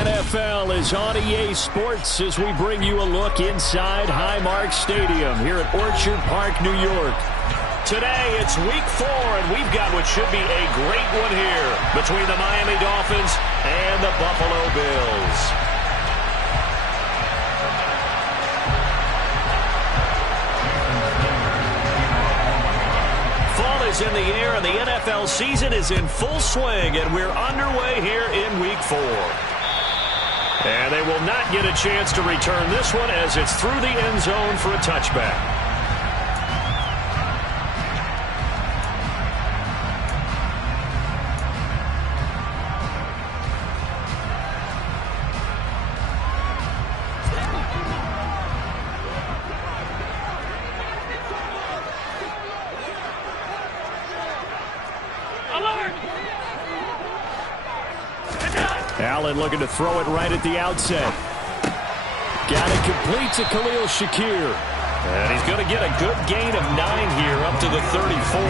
NFL is on EA Sports as we bring you a look inside Highmark Stadium here at Orchard Park, New York. Today, it's week 4, and we've got what should be a great one here between the Miami Dolphins and the Buffalo Bills. Fall is in the air, and the NFL season is in full swing, and we're underway here in week 4. And they will not get a chance to return this one as it's through the end zone for a touchback. Allen looking to throw it right at the outset. Got it complete to Khalil Shakir. And he's going to get a good gain of 9 here up to the 34.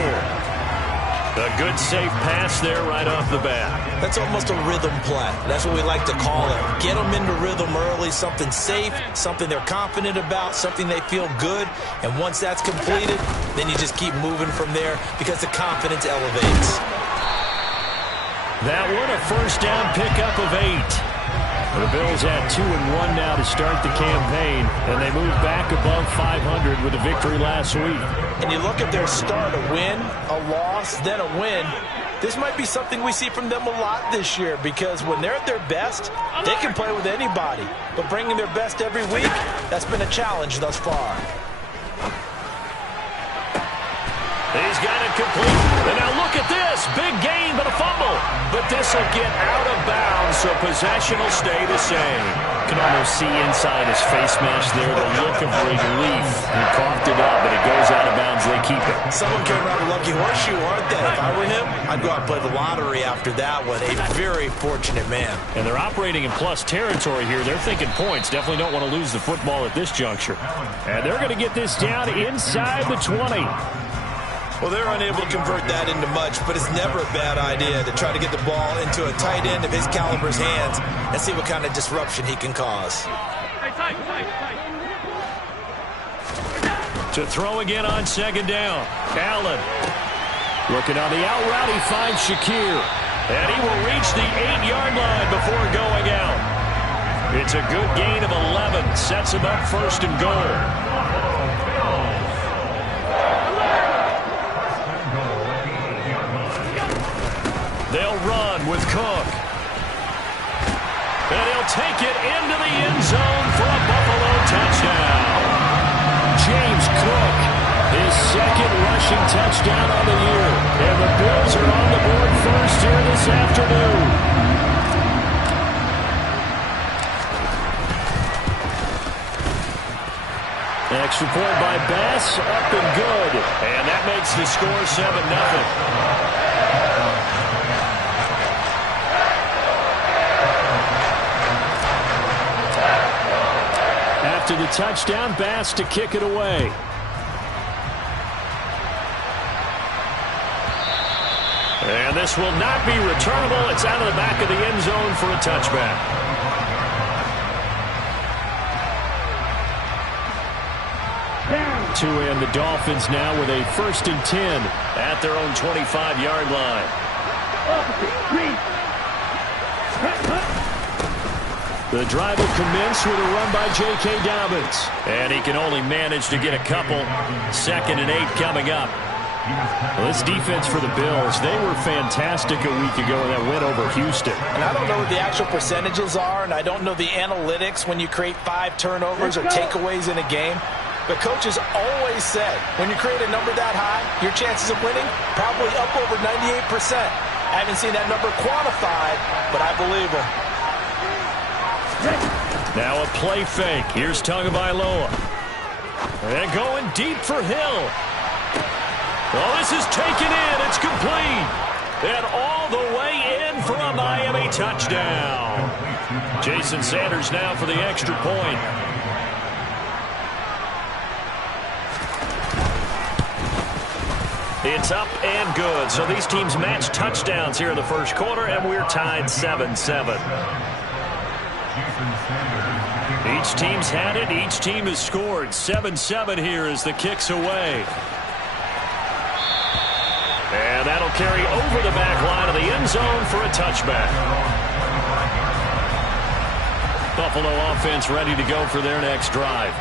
A good safe pass there right off the bat. That's almost a rhythm play. That's what we like to call it. Get them into rhythm early, something safe, something they're confident about, something they feel good. And once that's completed, then you just keep moving from there because the confidence elevates. That one, a first down pickup of 8. The Bills at 2-1 now to start the campaign, and they move back above 500 with a victory last week. And you look at their start, a win, a loss, then a win. This might be something we see from them a lot this year because when they're at their best, they can play with anybody. But bringing their best every week, that's been a challenge thus far. He's got it complete. And now look at this. Big gain, but a fumble. But this will get out of bounds, so possession will stay the same. You can almost see inside his face mask there the look of relief. He coughed it up, but it goes out of bounds. They keep it. Someone came around a lucky horseshoe, aren't they? If I were him, I'd go out and play the lottery after that one. A very fortunate man. And they're operating in plus territory here. They're thinking points. Definitely don't want to lose the football at this juncture. And they're going to get this down inside the 20. Well, they're unable to convert that into much, but it's never a bad idea to try to get the ball into a tight end of his caliber's hands and see what kind of disruption he can cause. To throw again on second down. Allen looking on the out route. He finds Shakir. And he will reach the 8-yard line before going out. It's a good gain of 11. Sets him up first and goal. They'll run with Cook. And he'll take it into the end zone for a Buffalo touchdown. James Cook, his second rushing touchdown on the year. And the Bills are on the board first here this afternoon. Extra point by Bass, up and good. And that makes the score 7-0. After the touchdown, Bass to kick it away. And this will not be returnable. It's out of the back of the end zone for a touchback. To end the Dolphins now with a 1st and 10 at their own 25-yard line. The drive will commence with a run by J.K. Dobbins. And he can only manage to get a couple. 2nd and 8 coming up. Well, this defense for the Bills, they were fantastic a week ago in that win over Houston. And I don't know what the actual percentages are, and I don't know the analytics when you create 5 turnovers or takeaways in a game. But coaches always say, when you create a number that high, your chances of winning probably up over 98%. I haven't seen that number quantified, but I believe them. Now a play fake. Here's Tagovailoa. And going deep for Hill. Oh, this is taken in. It's complete. And all the way in for a Miami touchdown. Jason Sanders now for the extra point. It's up and good. So these teams match touchdowns here in the first quarter, and we're tied 7-7. Each team's had it. Each team has scored. 7-7 here as the kick's away. And that'll carry over the back line of the end zone for a touchback. Buffalo offense ready to go for their next drive.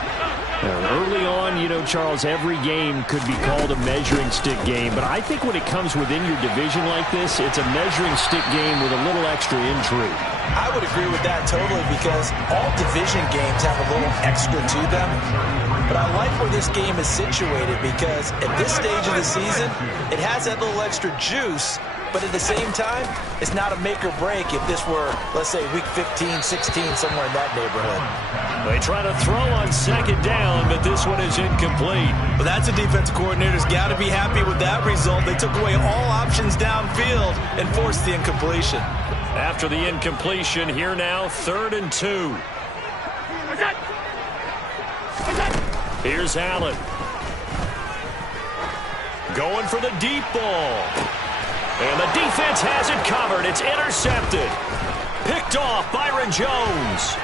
Early on, you know, Charles, every game could be called a measuring stick game. But I think when it comes within your division like this, it's a measuring stick game with a little extra intrigue. I would agree with that totally because all division games have a little extra to them. But I like where this game is situated because at this stage of the season, it has that little extra juice. But at the same time, it's not a make or break if this were, let's say, week 15, 16, somewhere in that neighborhood. They try to throw on second down, but this one is incomplete. Well, that's a defensive coordinator's got to be happy with that result. They took away all options downfield and forced the incompletion. After the incompletion, here now, 3rd and 2. Here's Allen. Going for the deep ball. And the defense has it covered. It's intercepted. Picked off Byron Jones.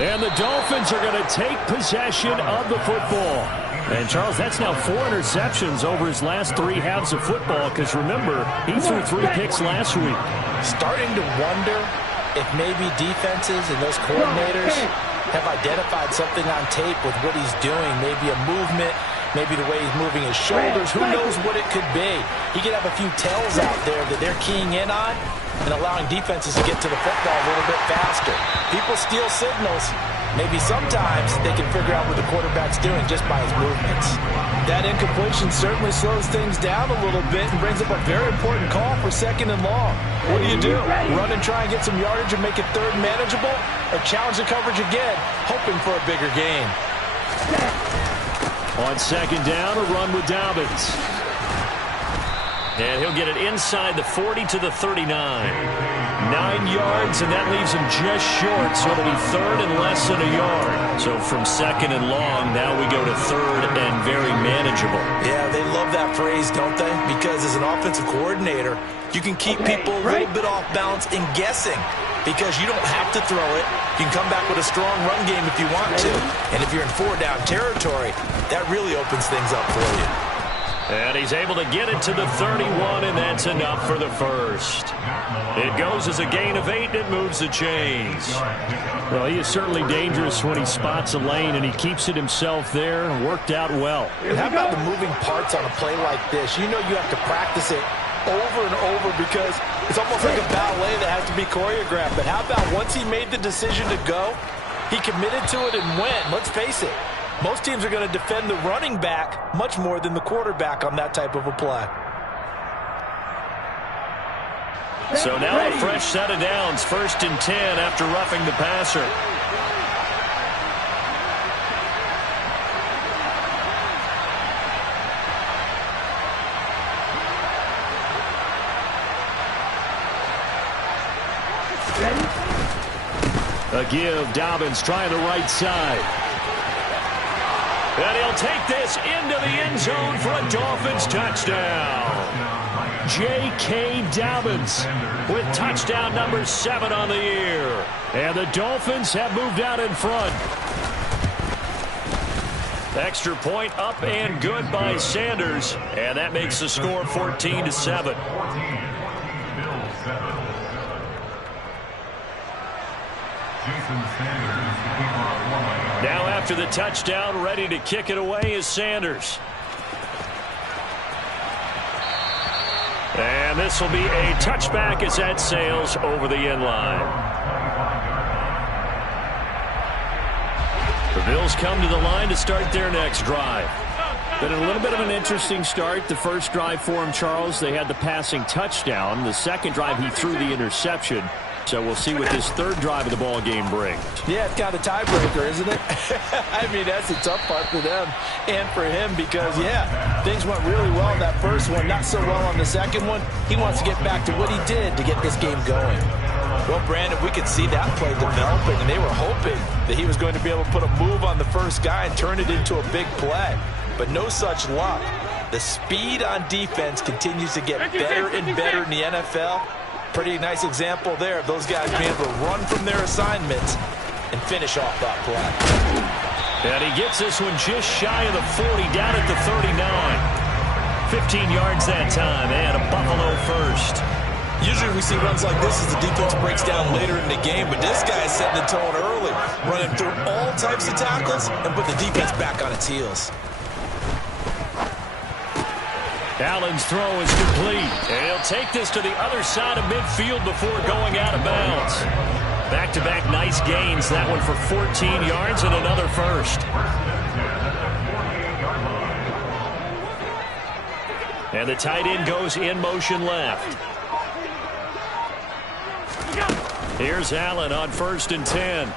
And the Dolphins are going to take possession of the football. And, Charles, that's now 4 interceptions over his last 3 halves of football because, remember, he threw 3 picks last week. Starting to wonder if maybe defenses and those coordinators have identified something on tape with what he's doing, maybe a movement, maybe the way he's moving his shoulders. Who knows what it could be? He could have a few tells out there that they're keying in on and allowing defenses to get to the football a little bit faster. People steal signals. Maybe sometimes they can figure out what the quarterback's doing just by his movements. That incompletion certainly slows things down a little bit and brings up a very important call for 2nd and long. What do? Run and try and get some yardage and make it 3rd manageable? Or challenge the coverage again, hoping for a bigger gain? On 2nd down, a run with Dobbins. And he'll get it inside the 40 to the 39. 9 yards, and that leaves him just short, so it'll be 3rd and less than a yard. So from 2nd and long, now we go to 3rd and very manageable. Yeah, they love that phrase, don't they? Because as an offensive coordinator, you can keep people a little bit off balance and guessing because you don't have to throw it. You can come back with a strong run game if you want to. And if you're in 4-down territory, that really opens things up for you. And he's able to get it to the 31, and that's enough for the first. It goes as a gain of 8, and it moves the chains. Well, he is certainly dangerous when he spots a lane, and he keeps it himself there. Worked out well. And how about the moving parts on a play like this? You know you have to practice it over and over because it's almost like a ballet that has to be choreographed. But how about once he made the decision to go, he committed to it and went. Let's face it. Most teams are going to defend the running back much more than the quarterback on that type of a play. So now a fresh set of downs, 1st and 10 after roughing the passer. A give, Dobbins trying the right side. And he'll take this into the end zone for a Dolphins touchdown. J.K. Dobbins with touchdown number 7 on the year. And the Dolphins have moved out in front. Extra point up and good by Sanders. And that makes the score 14-7. Now after the touchdown, ready to kick it away is Sanders. And this will be a touchback as that sails over the end line. The Bills come to the line to start their next drive. Been a little bit of an interesting start. The first drive for him, Charles, they had the passing touchdown. The second drive, he threw the interception. So we'll see what this 3rd drive of the ball game brings. Yeah, it's kind of a tiebreaker, isn't it? I mean, that's the tough part for them and for him because, yeah, things went really well in that first one, not so well on the second one. He wants to get back to what he did to get this game going. Well, Brandon, we could see that play developing, and they were hoping that he was going to be able to put a move on the first guy and turn it into a big play. But no such luck. The speed on defense continues to get better and better in the NFL. Pretty nice example there of those guys being able to run from their assignments and finish off that play. And he gets this one just shy of the 40, down at the 39. 15 yards that time, and a Buffalo first. Usually we see runs like this as the defense breaks down later in the game, but this guy is setting the tone early, running through all types of tackles and put the defense back on its heels. Allen's throw is complete, and he'll take this to the other side of midfield before going out of bounds. Back-to-back nice gains, that one for 14 yards and another first. And the tight end goes in motion left. Here's Allen on 1st and 10.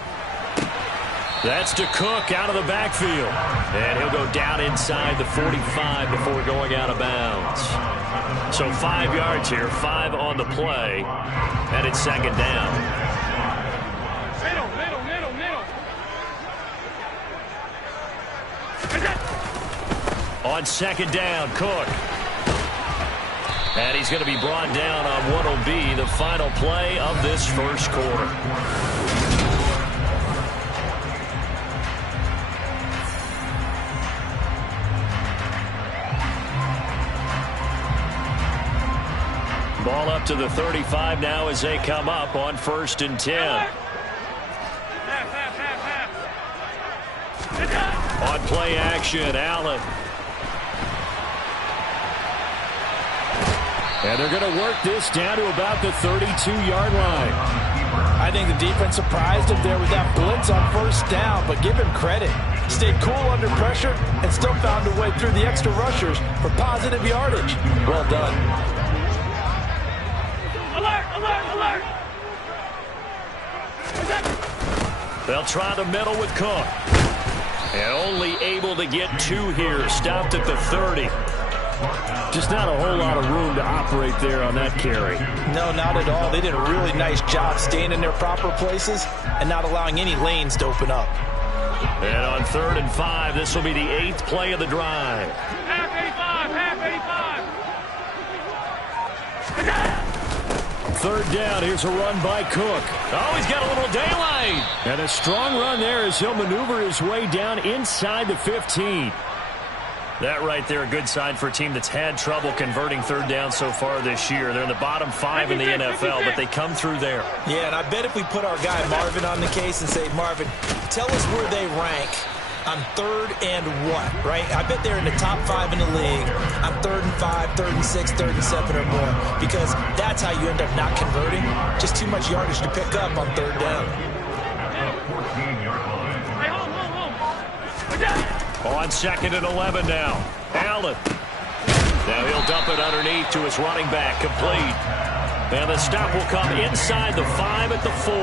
That's to Cook out of the backfield. And he'll go down inside the 45 before going out of bounds. So 5 yards here, 5 on the play. And it's 2nd down. On 2nd down, Cook. And he's going to be brought down on what will be the final play of this first quarter. Ball up to the 35 now as they come up on 1st and 10. On play action, Allen. And they're going to work this down to about the 32-yard line. I think the defense surprised him there with that blitz on 1st down, but give him credit. Stayed cool under pressure and still found a way through the extra rushers for positive yardage. Well done. Alert, alert, alert! They'll try the middle with Cook. And only able to get 2 here. Stopped at the 30. Just not a whole lot of room to operate there on that carry. No, not at all. They did a really nice job staying in their proper places and not allowing any lanes to open up. And on 3rd and 5, this will be the 8th play of the drive. Half 85, half 85. 3rd down, here's a run by Cook. Oh, he's got a little daylight. And a strong run there as he'll maneuver his way down inside the 15. That right there, a good sign for a team that's had trouble converting 3rd down so far this year. They're in the bottom 5 in the NFL, but they come through there. Yeah, and I bet if we put our guy Marvin on the case and say, Marvin, tell us where they rank on 3rd and what, right? I bet they're in the top 5 in the league on 3rd and 5, 3rd and 6, 3rd and 7 or more, because that's how you end up not converting. Just too much yardage to pick up on 3rd down. Hey, home. On 2nd and 11 now. Allen. Now he'll dump it underneath to his running back. Complete. And the stop will come inside the 5 at the 4.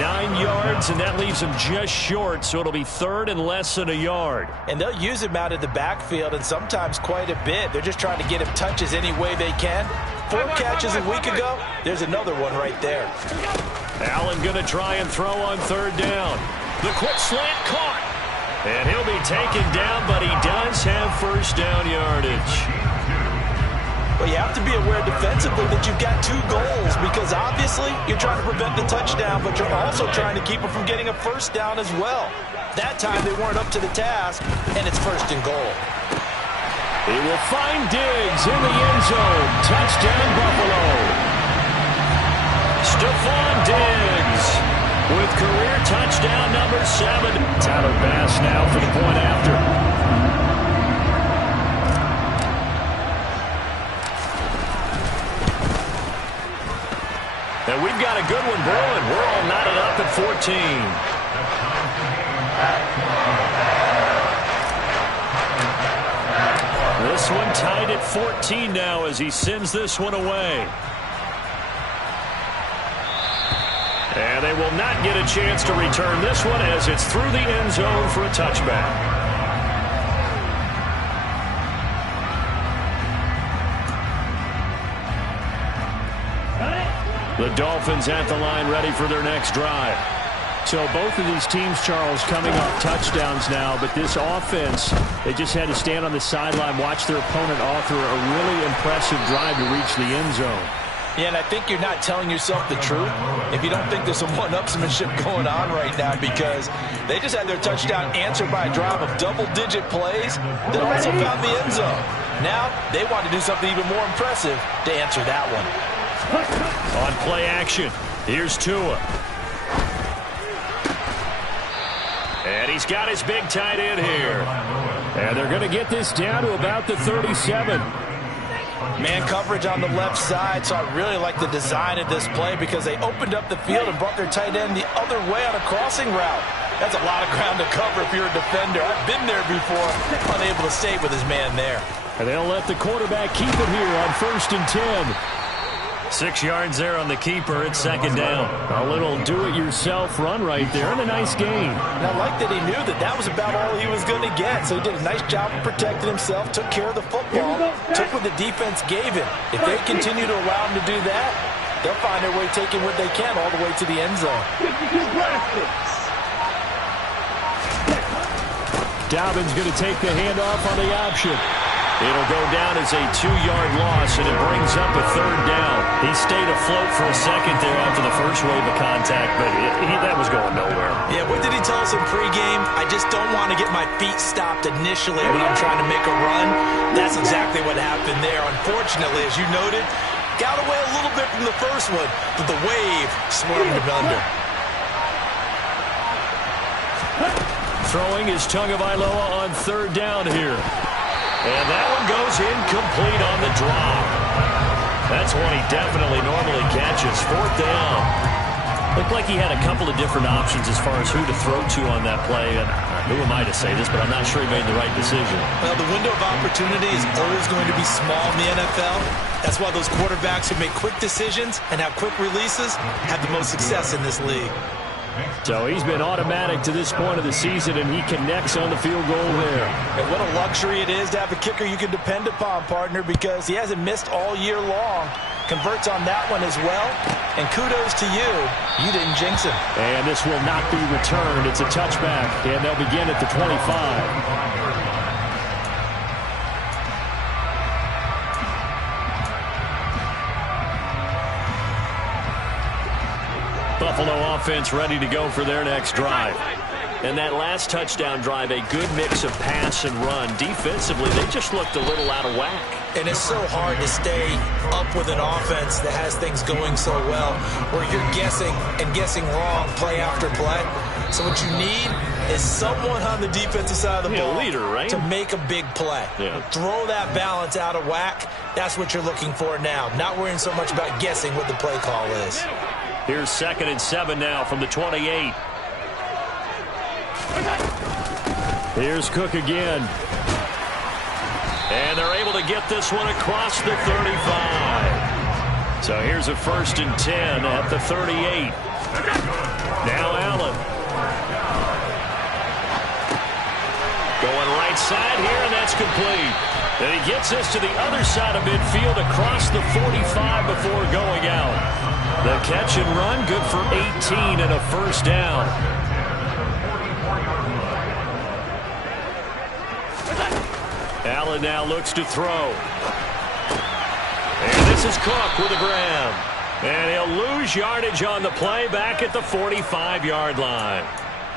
9 yards, and that leaves him just short, so it'll be 3rd and less than a yard. And they'll use him out of the backfield, and sometimes quite a bit. They're just trying to get him touches any way they can. 4 catches a week ago. There's another one right there. Allen going to try and throw on 3rd down. The quick slant caught. And he'll be taken down, but he does have 1st down yardage. Well, you have to be aware defensively that you've got 2 goals, because obviously you're trying to prevent the touchdown, but you're also trying to keep them from getting a 1st down as well. That time they weren't up to the task, and it's 1st and goal. He will find Diggs in the end zone. Touchdown, Buffalo. Stephon Diggs with career touchdown number 7. Tyler Bass now for the point after. And we've got a good one brewing. We're all knotted up at 14. This one tied at 14 now as he sends this one away. And they will not get a chance to return this one as it's through the end zone for a touchback. The Dolphins at the line ready for their next drive. So both of these teams, Charles, coming off touchdowns now, but this offense, they just had to stand on the sideline, watch their opponent author a really impressive drive to reach the end zone. Yeah, and I think you're not telling yourself the truth if you don't think there's some one-upsmanship going on right now, because they just had their touchdown answered by a drive of double-digit plays that also found the end zone. Now they want to do something even more impressive to answer that one. On play action, here's Tua. And he's got his big tight end here. And they're going to get this down to about the 37. Man coverage on the left side, so I really like the design of this play because they opened up the field and brought their tight end the other way on a crossing route. That's a lot of ground to cover if you're a defender. I've been there before, unable to stay with his man there. And they'll let the quarterback keep it here on 1st and 10. 6 yards there on the keeper. It's 2nd down. A little do-it-yourself run right there, and a nice gain. And I like that he knew that that was about all he was going to get, so he did a nice job of protecting himself, took care of the football, took what the defense gave him. If they continue to allow him to do that, they'll find their way taking what they can all the way to the end zone. Dobbins going to take the handoff on the option. It'll go down as a 2-yard loss, and it brings up a 3rd down. He stayed afloat for a second there after the first wave of contact, but that was going nowhere. Yeah, what did he tell us in pregame? I just don't want to get my feet stopped initially when I'm trying to make a run. That's exactly what happened there. Unfortunately, as you noted, got away a little bit from the first one, but the wave swerved him under. Throwing is Tagovailoa on 3rd down here. And that one goes incomplete on the drop. That's one he definitely normally catches. 4th down. Looked like he had a couple of different options as far as who to throw to on that play. And who am I to say this, but I'm not sure he made the right decision. Well, the window of opportunity is always going to be small in the NFL. That's why those quarterbacks who make quick decisions and have quick releases have the most success in this league. So he's been automatic to this point of the season, and he connects on the field goal there. And what a luxury it is to have a kicker you can depend upon, partner, because he hasn't missed all year long. Converts on that one as well. And kudos to you. You didn't jinx him. And this will not be returned. It's a touchback, and they'll begin at the 25. Buffalo offense ready to go for their next drive. And that last touchdown drive, a good mix of pass and run. Defensively, they just looked a little out of whack. And it's so hard to stay up with an offense that has things going so well, where you're guessing and guessing wrong play after play. So what you need is someone on the defensive side of the ball, leader, right? to make a big play. Yeah. Throw that balance out of whack. That's what you're looking for now. Not worrying so much about guessing what the play call is. Here's 2nd and 7 now from the 28. Here's Cook again. And they're able to get this one across the 35. So here's a 1st and 10 at the 38. Now Allen. Going right side here, and that's complete. And he gets this to the other side of midfield across the 45 before going out. The catch and run, good for 18 and a 1st down. Allen now looks to throw. And this is Cook with a grab. And he'll lose yardage on the play back at the 45-yard line.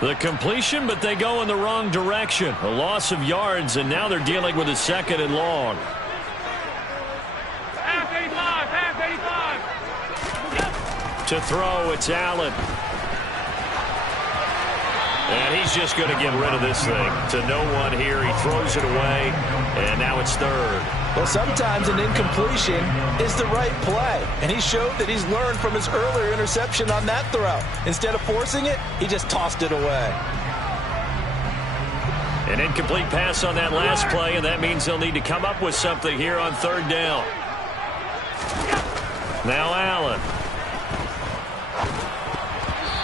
The completion, but they go in the wrong direction. A loss of yards, and now they're dealing with a 2nd and long. Half 85, half 85. To throw, it's Allen. And he's just going to get rid of this thing. To no one here. He throws it away, and now it's 3rd. Well, sometimes an incompletion is the right play. And he showed that he's learned from his earlier interception on that throw. Instead of forcing it, he just tossed it away. An incomplete pass on that last play, and that means they'll need to come up with something here on 3rd down. Now Allen.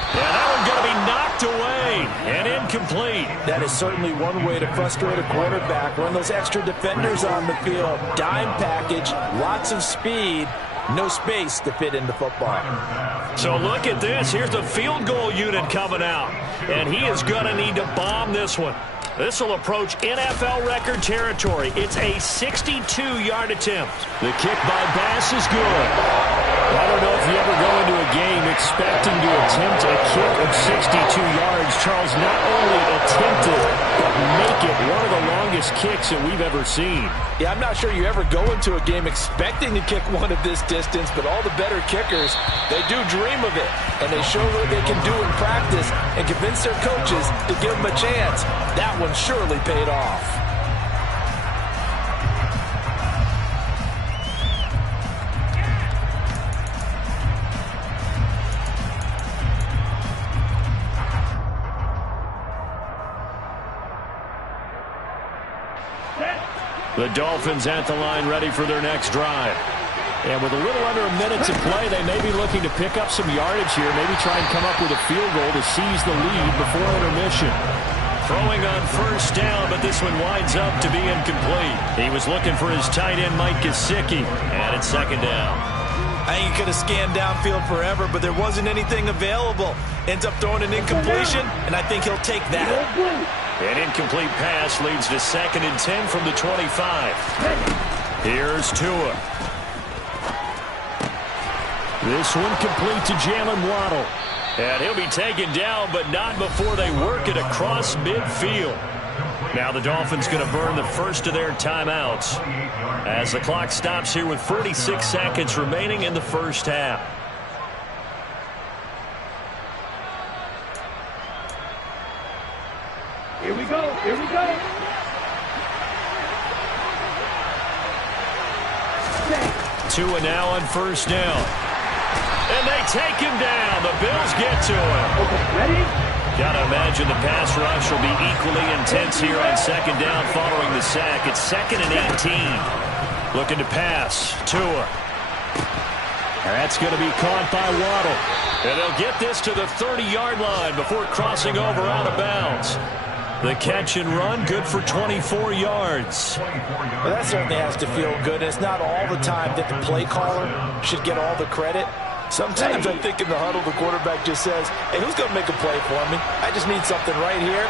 Yeah, that one's going to be knocked away and incomplete. That is certainly one way to frustrate a quarterback. Run those extra defenders on the field. Dime package, lots of speed, no space to fit into football. So look at this. Here's the field goal unit coming out. And he is going to need to bomb this one. This will approach NFL record territory. It's a 62-yard attempt. The kick by Bass is good. don't know if you ever go into a game expecting to attempt a kick of 62 yards. Charles, not only attempt it, but make it one of the longest kicks that we've ever seen. Yeah, I'm not sure you ever go into a game expecting to kick one of this distance, but all the better kickers, they do dream of it, and they show what they can do in practice and convince their coaches to give them a chance. That one surely paid off. The Dolphins at the line ready for their next drive. And with a little under a minute to play, they may be looking to pick up some yardage here, maybe try and come up with a field goal to seize the lead before intermission. Throwing on first down, but this one winds up to be incomplete. He was looking for his tight end, Mike Gesicki, and it's second down. I think he could have scanned downfield forever, but there wasn't anything available. Ends up throwing an incompletion, and I think he'll take that. An incomplete pass leads to 2nd and 10 from the 25. Here's Tua. This one complete to Jalen Waddle. And he'll be taken down, but not before they work it across midfield. Now the Dolphins going to burn the first of their timeouts as the clock stops here with 46 seconds remaining in the first half. Here we go. Here we go. Tua now on first down. And they take him down. The Bills get to him. Okay, ready? Got to imagine the pass rush will be equally intense here on second down following the sack. It's 2nd and 18. Looking to pass. Tua. That's going to be caught by Waddle. And they'll get this to the 30-yard line before crossing over out of bounds. The catch and run, good for 24 yards. Well, that certainly has to feel good. It's not all the time that the play caller should get all the credit. Sometimes I think in the huddle, the quarterback just says, hey, who's going to make a play for me? I just need something right here.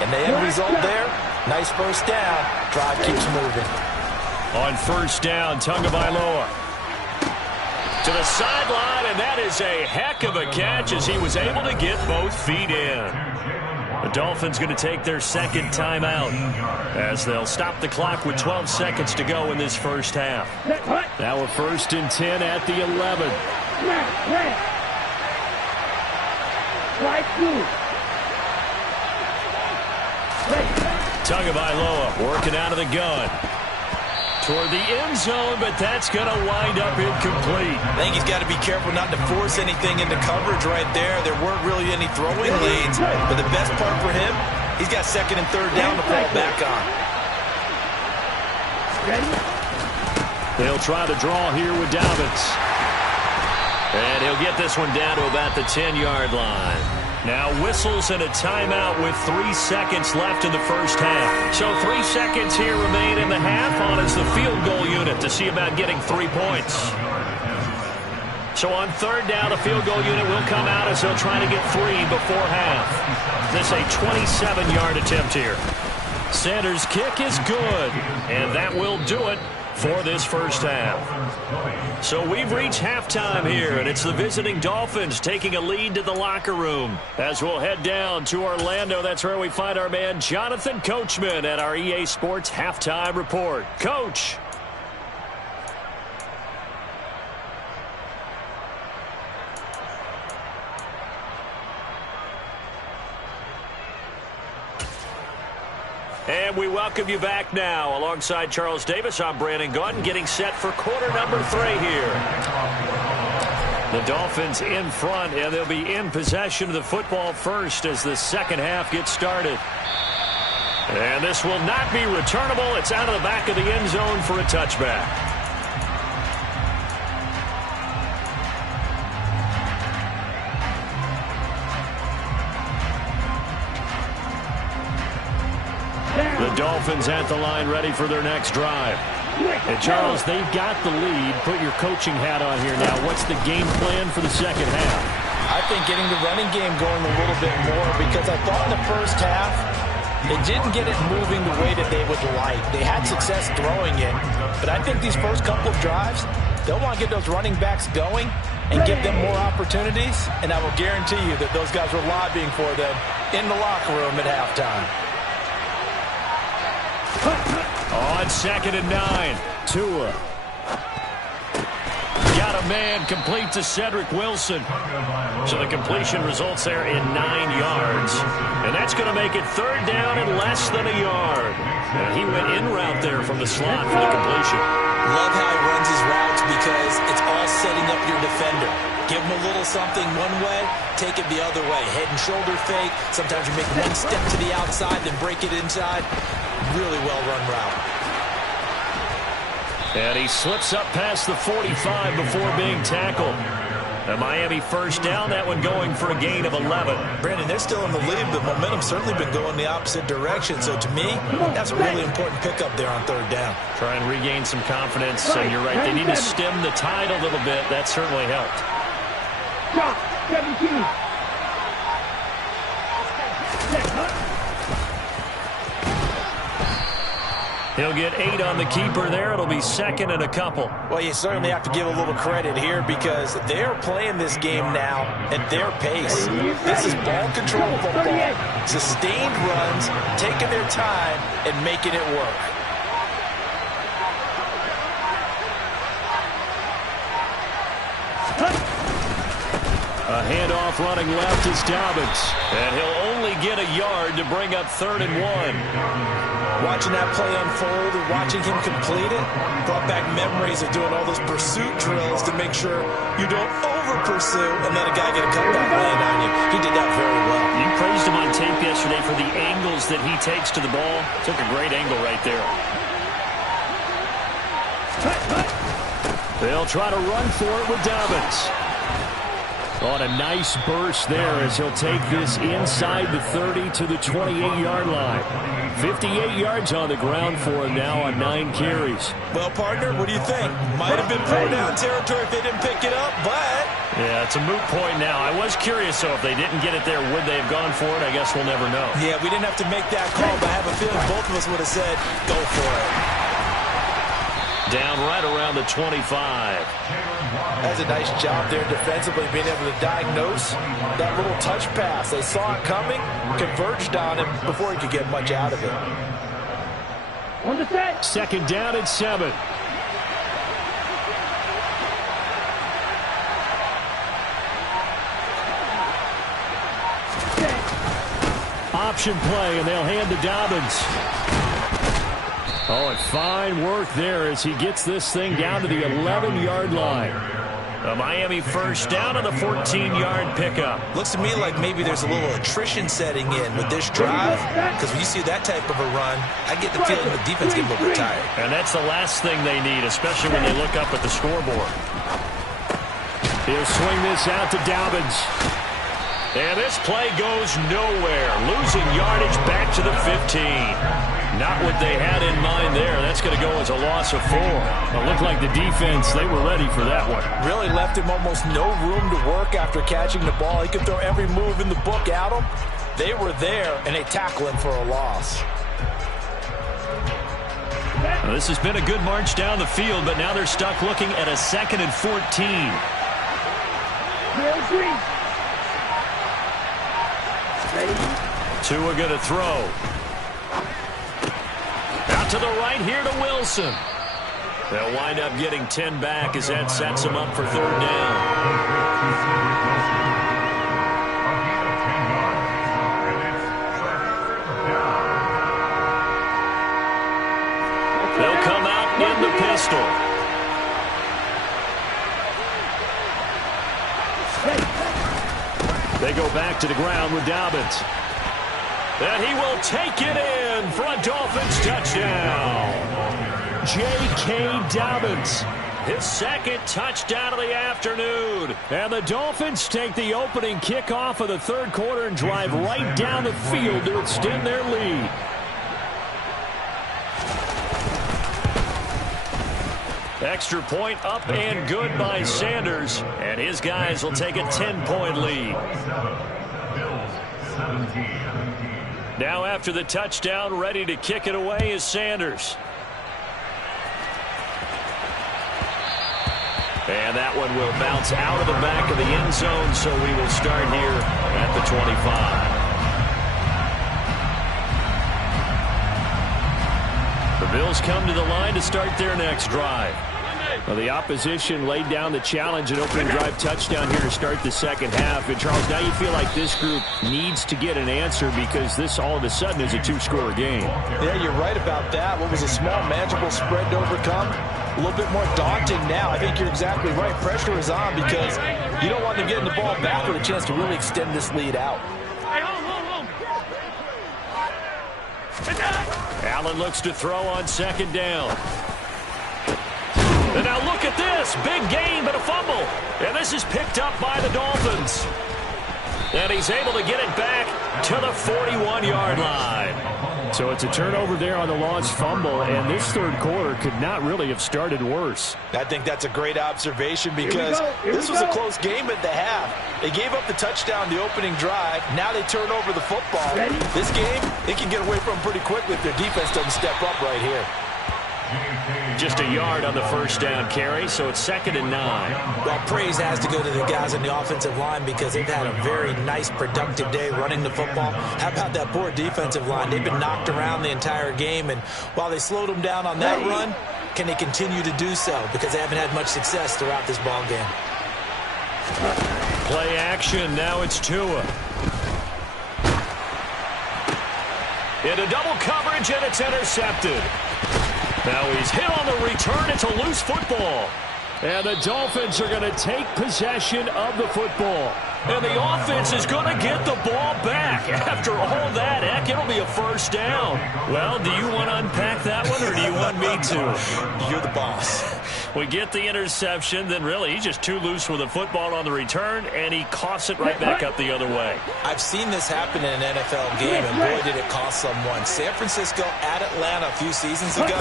And the end result there, nice first down. Drive keeps moving. On first down, Tagovailoa to the sideline, and that is a heck of a catch as he was able to get both feet in. The Dolphins going to take their 2nd timeout as they'll stop the clock with 12 seconds to go in this first half. Now a 1st and 10 at the 11. Tagovailoa working out of the gun toward the end zone, but that's going to wind up incomplete. I think he's got to be careful not to force anything into coverage right there. There weren't really any throwing lanes, but the best part for him, he's got 2nd and 3rd down to fall back on. They'll try to draw here with Dobbins. And he'll get this one down to about the 10-yard line. Now whistles and a timeout with 3 seconds left in the first half. So 3 seconds here remain in the half on as the field goal unit to see about getting 3 points. So on 3rd down, the field goal unit will come out as they'll try to get 3 before half. This is a 27-yard attempt here. Sanders' kick is good, and that will do it for this first half. So we've reached halftime here, and it's the visiting Dolphins taking a lead to the locker room. As we'll head down to Orlando, that's where we find our man Jonathan Coachman at our EA Sports Halftime Report. Coach. And we welcome you back now. Alongside Charles Davis, I'm Brandon Gaudin, getting set for quarter number 3 here. The Dolphins in front, and they'll be in possession of the football first as the second half gets started. And this will not be returnable. It's out of the back of the end zone for a touchback. The Dolphins at the line ready for their next drive. And Charles, they've got the lead. Put your coaching hat on here now. What's the game plan for the second half? I think getting the running game going a little bit more, because I thought in the first half they didn't get it moving the way that they would like. They had success throwing it, but I think these first couple of drives, They'll want to get those running backs going and give them more opportunities, and I will guarantee you that those guys were lobbying for them in the locker room at halftime. On 2nd and 9, Tua. Got a man, complete to Cedric Wilson. So the completion results there in 9 yards. And that's going to make it 3rd down and less than a yard. And he went in route there from the slot for the completion. Love how he runs his routes because it's all setting up your defender. Give him a little something one way, take it the other way. Head and shoulder fake. Sometimes you make one step to the outside, then break it inside. Really well-run route. And he slips up past the 45 before being tackled. A Miami 1st down, that one going for a gain of 11. Brandon, they're still in the lead, but momentum's certainly been going the opposite direction. So to me, that's a really important pickup there on 3rd down. Try and regain some confidence, and you're right, they need to stem the tide a little bit. That certainly helped. Drop 17. He'll get 8 on the keeper there. It'll be 2nd and a couple. Well, you certainly have to give a little credit here because they're playing this game now at their pace. This is ball control football, sustained runs, taking their time and making it work. A handoff running left is Dobbins. And he'll only get a yard to bring up 3rd and 1. Watching that play unfold and watching him complete it brought back memories of doing all those pursuit drills to make sure you don't over-pursue and let a guy get a cutback land on you. He did that very well. You praised him on tape yesterday for the angles that he takes to the ball. Took a great angle right there. They'll try to run for it with Dobbins. On a nice burst there as he'll take this inside the 30 to the 28-yard line. 58 yards on the ground for him now on 9 carries. Well, partner, what do you think? Might have been pro down territory if they didn't pick it up, but... Yeah, it's a moot point now. I was curious, so if they didn't get it there, would they have gone for it? I guess we'll never know. Yeah, we didn't have to make that call, but I have a feeling both of us would have said, go for it. Down right around the 25. That's a nice job there defensively, being able to diagnose that little touch pass. They saw it coming, converged on him before he could get much out of it. On the set. 2nd down and 7. Option play, and they'll hand to Dobbins. Oh, and fine work there as he gets this thing down to the 11-yard line. A Miami 1st down on the 14-yard pickup. Looks to me like maybe there's a little attrition setting in with this drive, because when you see that type of a run, I get the feeling the defense gets a little bit tired. And that's the last thing they need, especially when they look up at the scoreboard. He'll swing this out to Dobbins. And this play goes nowhere. Losing yardage back to the 15. Not what they had in mind there. That's going to go as a loss of 4. It looked like the defense, they were ready for that one. Really left him almost no room to work after catching the ball. He could throw every move in the book at him. They were there, and they tackle him for a loss. Well, this has been a good march down the field, but now they're stuck looking at a 2nd and 14. Tua going to throw. Out to the right here to Wilson. They'll wind up getting 10 back as that sets them up for 3rd down. They'll come out in the pistol. They go back to the ground with Dobbins. And he will take it in for a Dolphins touchdown. J.K. Dobbins, his 2nd touchdown of the afternoon. And the Dolphins take the opening kickoff of the 3rd quarter and drive right down the field to extend their lead. Extra point up and good by Sanders. And his guys will take a 10-point lead. Now after the touchdown, ready to kick it away is Sanders. And that one will bounce out of the back of the end zone, so we will start here at the 25. The Bills come to the line to start their next drive. Well, the opposition laid down the challenge, an opening drive touchdown here to start the second half. And, Charles, now you feel like this group needs to get an answer because this all of a sudden is a two-score game. Yeah, you're right about that. What was a small, manageable spread to overcome, a little bit more daunting now. I think you're exactly right. Pressure is on because you don't want them getting the ball back with a chance to really extend this lead out. Allen looks to throw on second down. And now look at this. Big gain, but a fumble. And this is picked up by the Dolphins. And he's able to get it back to the 41-yard line. So it's a turnover there on the lost fumble, and this third quarter could not really have started worse. I think that's a great observation because this was a close game at the half. They gave up the touchdown the opening drive. Now they turn over the football. This game, they can get away from pretty quickly if their defense doesn't step up right here. Just a yard on the first down carry, so it's 2nd and 9. Well, praise has to go to the guys on the offensive line because they've had a very nice, productive day running the football. How about that poor defensive line? They've been knocked around the entire game, and while they slowed them down on that run, can they continue to do so? Because they haven't had much success throughout this ball game. Play action, now it's Tua. Into double coverage, and it's intercepted. Now he's hit on the return. It's a loose football. And the Dolphins are going to take possession of the football. And the offense is going to get the ball back. After all that, heck, it'll be a first down. Well, do you want to unpack that one, or do you want me to? You're the boss. We get the interception, then really he's just too loose with the football on the return, and he coughs it right back up the other way. I've seen this happen in an NFL game, and boy, did it cost someone. San Francisco at Atlanta a few seasons ago.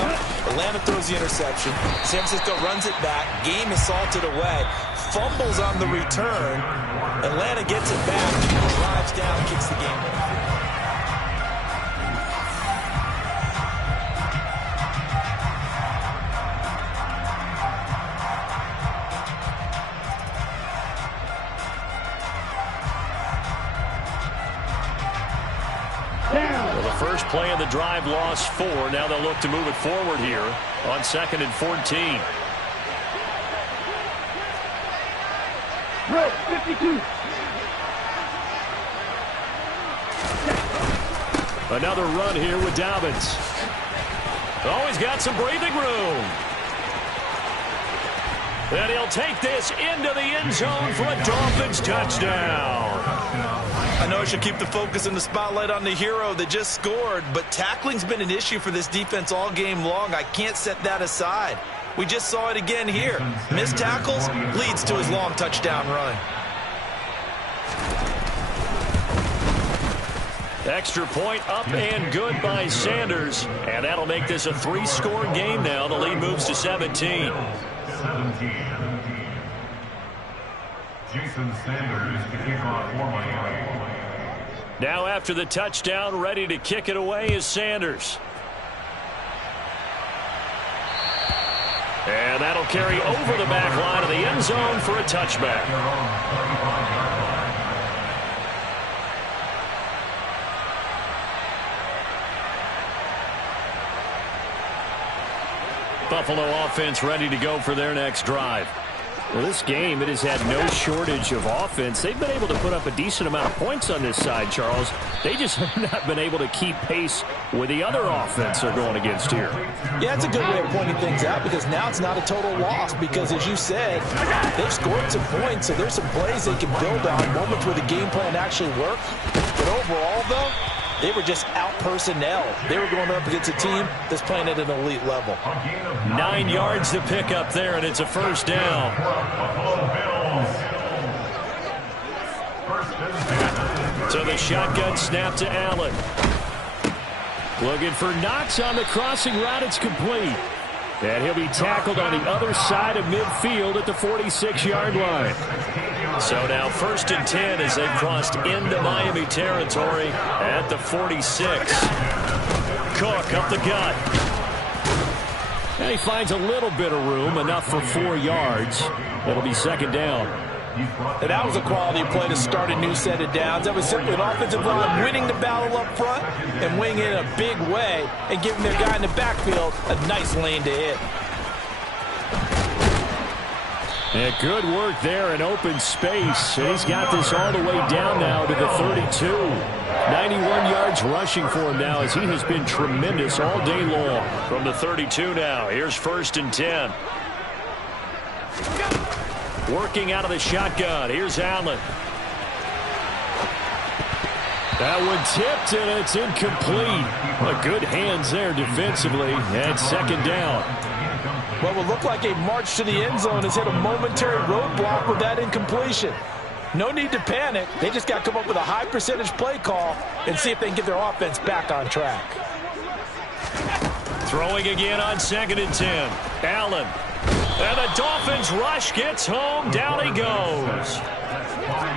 Atlanta throws the interception. San Francisco runs it back. Game is salted away. Fumbles on the return. Atlanta gets it back, drives down, kicks the game. Well, the first play of the drive lost 4. Now they'll look to move it forward here on 2nd and 14. Red 52. Another run here with Dobbins. Oh, he's got some breathing room. And he'll take this into the end zone for a Dolphins touchdown. I know I should keep the focus and the spotlight on the hero that just scored, but tackling's been an issue for this defense all game long. I can't set that aside. We just saw it again here. Missed tackles leads to his long touchdown run. Extra point up and good by Sanders. And that'll make this a 3-score game now. The lead moves to 17. Jason Sanders to kick off for Miami. Now after the touchdown, ready to kick it away is Sanders. And that'll carry over the back line of the end zone for a touchback. Buffalo offense ready to go for their next drive. Well, this game, it has had no shortage of offense. They've been able to put up a decent amount of points on this side, Charles. They just have not been able to keep pace with the other offense they're going against here. Yeah, it's a good way of pointing things out because now it's not a total loss because, as you said, they've scored some points, so there's some plays they can build on, moments where the game plan actually worked. But overall, though, they were just out personnel. They were going up against a team that's playing at an elite level. 9 yards to pick up there, and it's a first down. So the shotgun snap to Allen. Looking for Knox on the crossing route. It's complete. And he'll be tackled on the other side of midfield at the 46-yard line. So now 1st and 10 as they've crossed into Miami territory at the 46. Cook up the gut. And he finds a little bit of room, enough for 4 yards. It'll be second down. And that was a quality play to start a new set of downs. That was simply an offensive line winning the battle up front and winning it in a big way and giving their guy in the backfield a nice lane to hit. And good work there in open space. And he's got this all the way down now to the 32. 91 yards rushing for him now as he has been tremendous all day long. From the 32 now, here's 1st and 10. Working out of the shotgun. Here's Allen. That one tipped, and it's incomplete. Good hands there defensively. And second down. What would look like a march to the end zone has hit a momentary roadblock with that incompletion. No need to panic. They just got to come up with a high percentage play call and see if they can get their offense back on track. Throwing again on 2nd and 10. Allen. And the Dolphins rush gets home. Down he goes.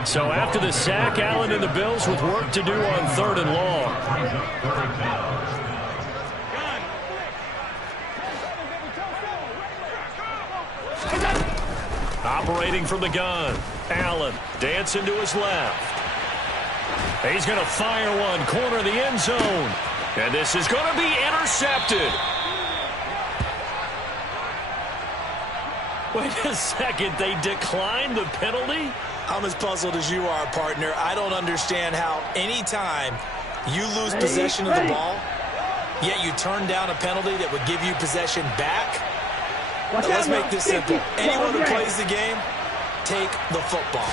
So after the sack, Allen and the Bills with work to do on 3rd and long. Operating from the gun. Allen dancing to his left. He's going to fire one. Corner of the end zone. And this is going to be intercepted. Wait a second. They declined the penalty? I'm as puzzled as you are, partner. I don't understand how any time you lose possession of the ball, yet you turn down a penalty that would give you possession back. Let's make this simple. Anyone who plays the game, take the football.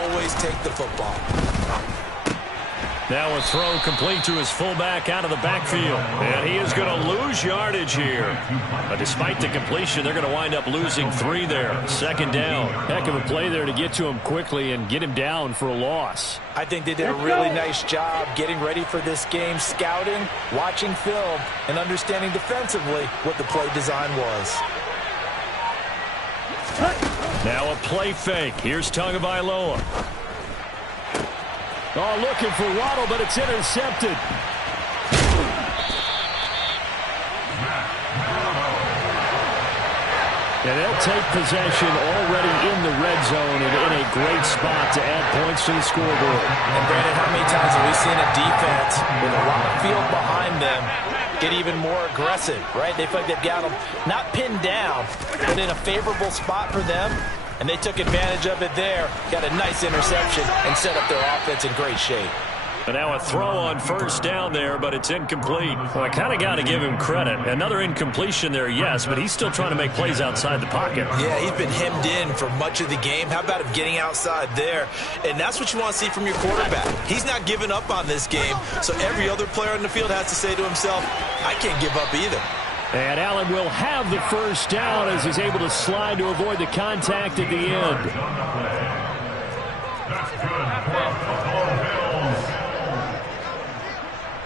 Always take the football. Now a throw complete to his fullback out of the backfield. And he is going to lose yardage here. But despite the completion, they're going to wind up losing 3 there. Second down. Heck of a play there to get to him quickly and get him down for a loss. I think they did a really nice job getting ready for this game, scouting, watching film, and understanding defensively what the play design was. Now a play fake. Here's Tagovailoa. Oh, looking for Waddle, but it's intercepted. And they'll take possession already in the red zone and in a great spot to add points to the scoreboard. And Brandon, how many times have we seen a defense with a lot of field behind them get even more aggressive, right? They feel like they've got them not pinned down, but in a favorable spot for them. And they took advantage of it there, got a nice interception, and set up their offense in great shape. And now a throw on 1st down there, but it's incomplete. Well, I kind of got to give him credit. Another incompletion there, yes, but he's still trying to make plays outside the pocket. Yeah, he's been hemmed in for much of the game. How about him getting outside there? And that's what you want to see from your quarterback. He's not giving up on this game, so every other player on the field has to say to himself, I can't give up either. And Allen will have the 1st down as he's able to slide to avoid the contact at the end. That's good for the Buffalo Bills.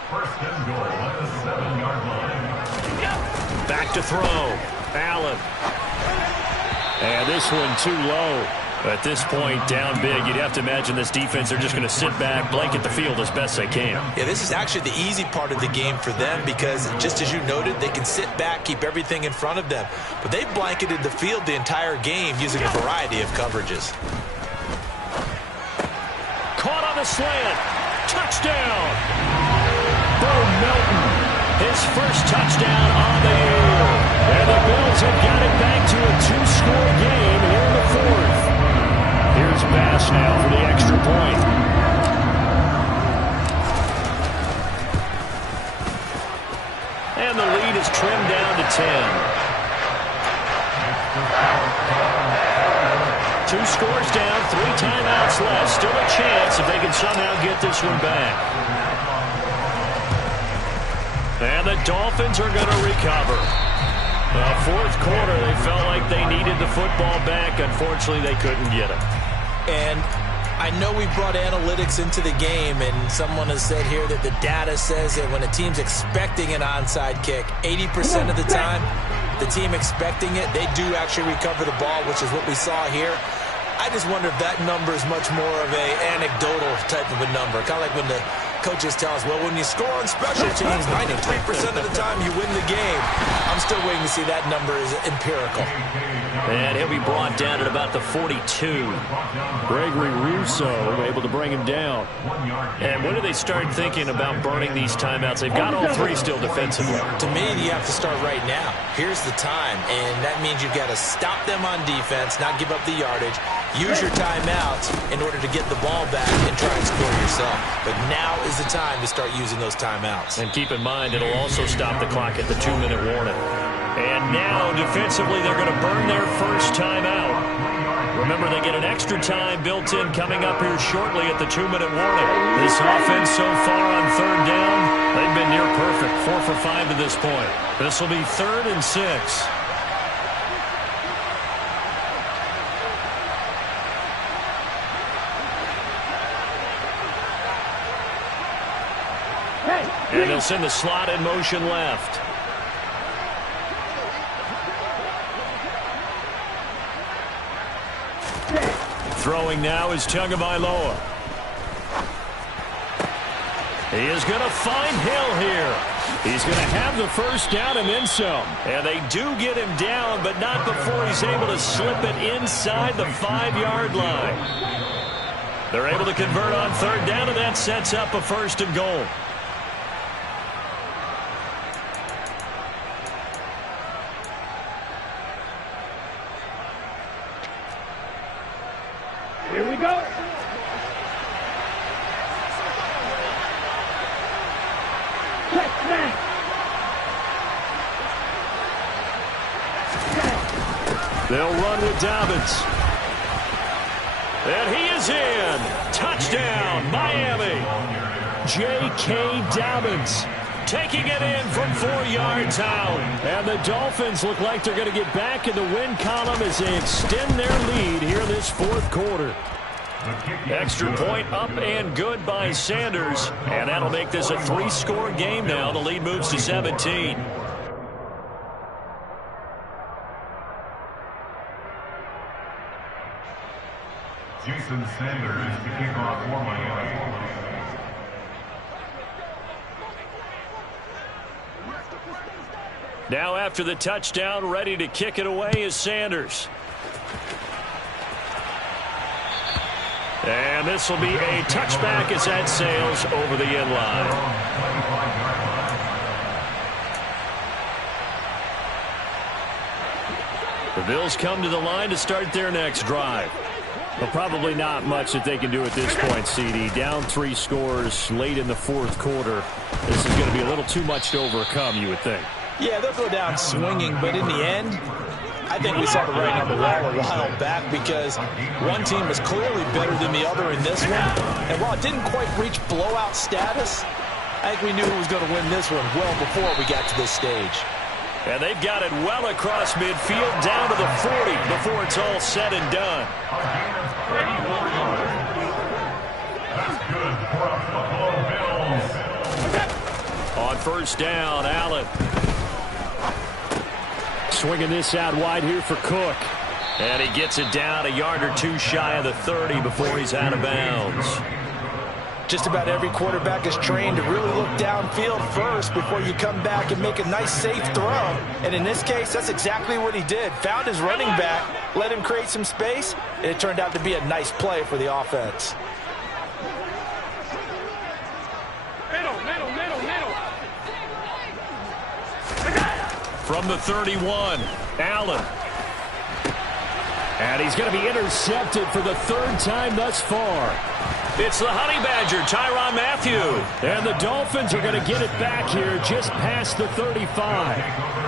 1st and goal at the 7-yard line. Back to throw. Allen. And this one too low. At this point, down big, you'd have to imagine this defense, they're just going to sit back, blanket the field as best they can. Yeah, this is actually the easy part of the game for them because, just as you noted, they can sit back, keep everything in front of them. But they've blanketed the field the entire game using a variety of coverages. Caught on the slant. Touchdown. Bo Melton. His 1st touchdown on the year. And the Bills have got it back to a 2-score game here in the 4th. Here's Bass now for the extra point. And the lead is trimmed down to 10. 2 scores down, 3 timeouts left. Still a chance if they can somehow get this one back. And the Dolphins are going to recover. 4th quarter, they felt like they needed the football back. Unfortunately, they couldn't get it. And I know we brought analytics into the game, and someone has said here that the data says that when a team's expecting an onside kick, 80% of the time, the team expecting it, they do actually recover the ball, which is what we saw here. I just wonder if that number is much more of a anecdotal type of a number, kind of like when the Coaches tell us, well, when you score on special teams, 93% of the time you win the game. I'm still waiting to see that number is empirical. And he'll be brought down at about the 42. Gregory Rousseau able to bring him down. And when do they start thinking about burning these timeouts? They've got all three still defensively. To me, you have to start right now. Here's the time, and that means you've got to stop them on defense, not give up the yardage, use your timeouts in order to get the ball back and try and score yourself. But now is the time to start using those timeouts. And keep in mind, it'll also stop the clock at the 2-minute warning. And now, defensively, they're going to burn their first timeout. Remember, they get an extra time built in coming up here shortly at the 2-minute warning. This offense so far on third down, they've been near perfect, 4 for 5 to this point. This will be 3rd and 6. And they'll send the slot in motion left. Throwing now is Tagovailoa. He is going to find Hill here. He's going to have the first down and then some. And they do get him down, but not before he's able to slip it inside the 5-yard line. They're able to convert on third down, and that sets up a 1st and goal. Here we go. Check snap. They'll run with Dobbins. And he is in. Touchdown, Miami. J.K. Dobbins Taking it in from 4 yards out. And the Dolphins look like they're going to get back in the win column as they extend their lead here in this 4th quarter. Extra point up and good by Sanders. And that'll make this a 3-score game now. The lead moves to 17. Jason Sanders to kick off for Miami. Now after the touchdown, ready to kick it away is Sanders. And this will be a touchback as that sails over the end line. The Bills come to the line to start their next drive. Well, probably not much that they can do at this point, CD. Down 3 scores late in the 4th quarter. This is going to be a little too much to overcome, you would think. Yeah, they'll go down swinging, but in the end, I think we saw the writing on the wall a while back because one team was clearly better than the other in this one. And while it didn't quite reach blowout status, I think we knew who was going to win this one well before we got to this stage. And they've got it well across midfield down to the 40 before it's all said and done. That's good for the Buffalo Bills. On first down, Allen. Swinging this out wide here for Cook. And he gets it down a yard or 2 shy of the 30 before he's out of bounds. Just about every quarterback is trained to really look downfield first before you come back and make a nice, safe throw. And in this case, that's exactly what he did. Found his running back, let him create some space, and it turned out to be a nice play for the offense. From the 31, Allen. And he's going to be intercepted for the 3rd time thus far. It's the Honey Badger, Tyrann Mathieu. And the Dolphins are going to get it back here just past the 35.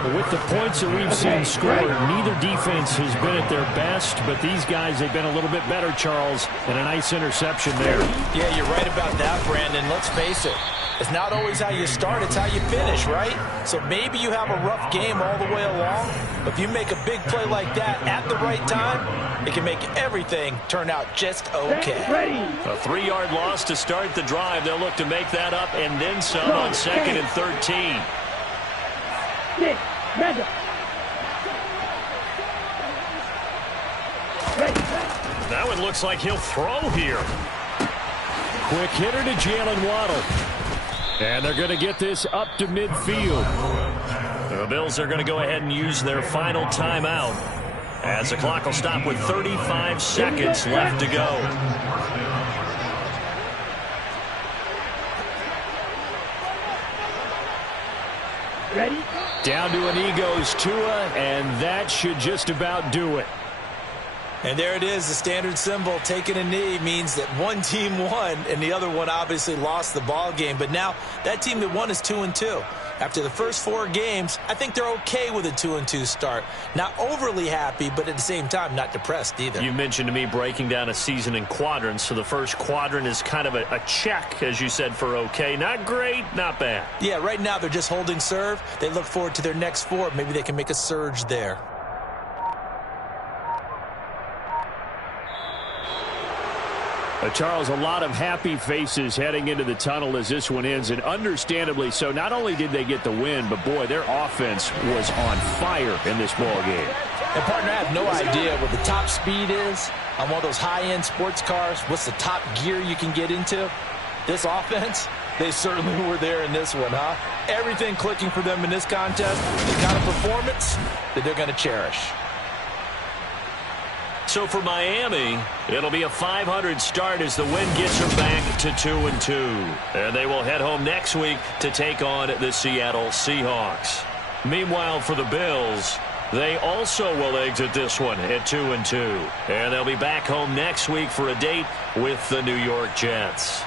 But with the points that we've seen scored, neither defense has been at their best, but these guys, they've been a little bit better, Charles, and a nice interception there. Yeah, you're right about that, Brandon. Let's face it. It's not always how you start, it's how you finish, right? So maybe you have a rough game all the way along, but if you make a big play like that at the right time, it can make everything turn out just okay. A 3-yard loss to start the drive. They'll look to make that up and then some on 2nd and 13. Now it looks like he'll throw here. Quick hitter to Jalen Waddle. And they're going to get this up to midfield. The Bills are going to go ahead and use their final timeout as the clock will stop with 35 seconds left to go. Ready? Down to an E goes Tua, and that should just about do it. And there it is, the standard symbol. Taking a knee means that one team won and the other one obviously lost the ball game. But now that team that won is 2-2. After the first 4 games, I think they're okay with a 2-2 start. Not overly happy, but at the same time, not depressed either. You mentioned to me breaking down a season in quadrants. So the first quadrant is kind of a check, as you said, for okay. Not great, not bad. Yeah, right now they're just holding serve. They look forward to their next 4. Maybe they can make a surge there. Charles, a lot of happy faces heading into the tunnel as this one ends, and understandably so. Not only did they get the win, but, boy, their offense was on fire in this ball game. And, partner, I have no idea what the top speed is on one of those high-end sports cars. What's the top gear you can get into? This offense, they certainly were there in this one, huh? Everything clicking for them in this contest, the kind of performance that they're going to cherish. So for Miami, it'll be a 500 start as the win gets them back to 2-2. And they will head home next week to take on the Seattle Seahawks. Meanwhile, for the Bills, they also will exit this one at 2-2. And they'll be back home next week for a date with the New York Jets.